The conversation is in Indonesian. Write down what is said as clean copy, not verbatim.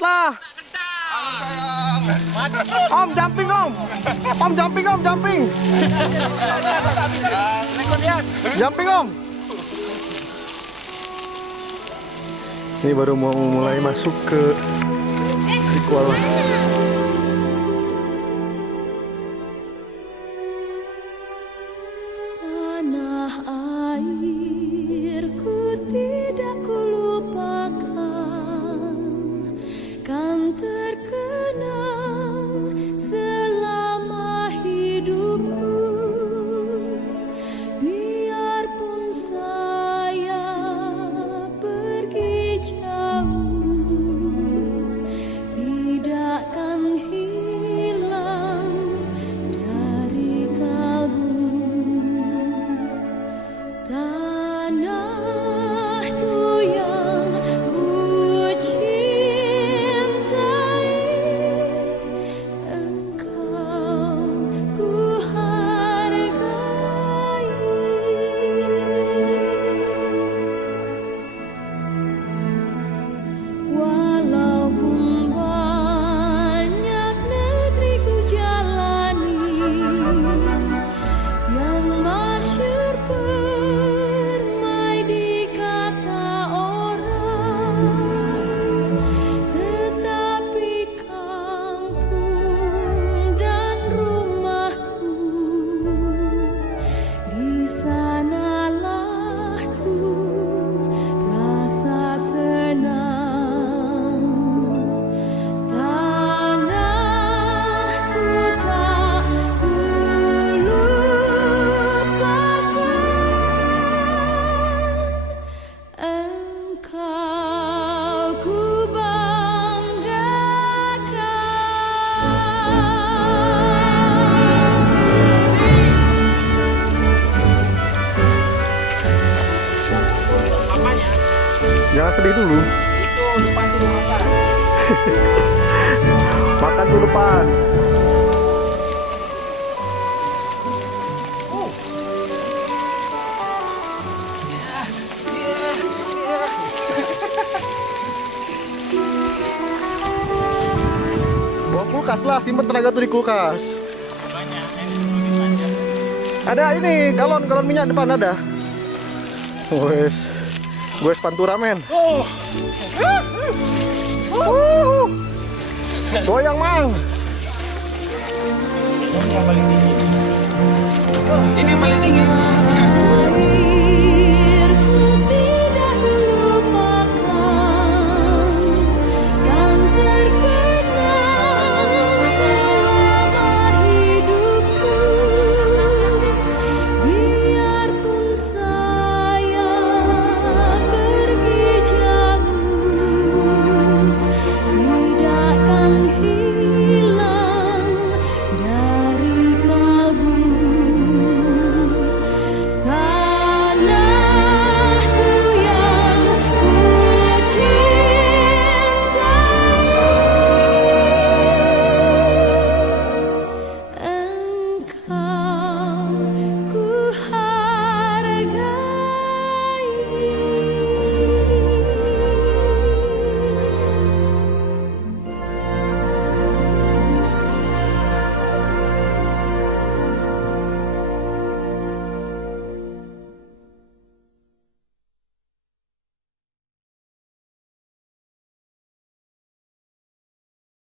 lah. Om jumping om. Om jumping om jumping. Jumping om. Ini baru mau mulai masuk ke ritual. Tanah airku tidak kulupakan, kan terkenang selama hidupku. Biarpun saya pergi jauh, tidakkan hilang dari kalbu. Tanahku yang ku cintai, engkau ku hargai. Walaupun banyak negeri ku jalani, yang masyhur permai di kata orang, tetapi kampung dan rumahku, di sanalah ku rasa senang. Tanahku tak ku lupakan, engkau ku banggakan. Jangan sedih dulu. Itu depan tuh makan. Makan dulu depan. Bawa kulkas lah, simpen tenaga tuh di kulkas. Banyak ini Ada ini galon minyak depan ada. Wes, gue pantura men. Goyang mang. yang paling tinggi. Ini yang paling tinggi.